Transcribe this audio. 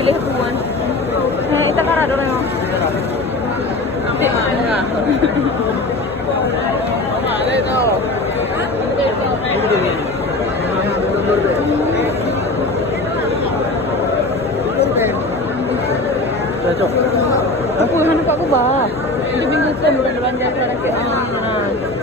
pilih tuan. Kita kan ada orang. Tidak mana. Mana itu? Cocok. Aku nak aku bah. Ini minggu tu bukan belanja produk.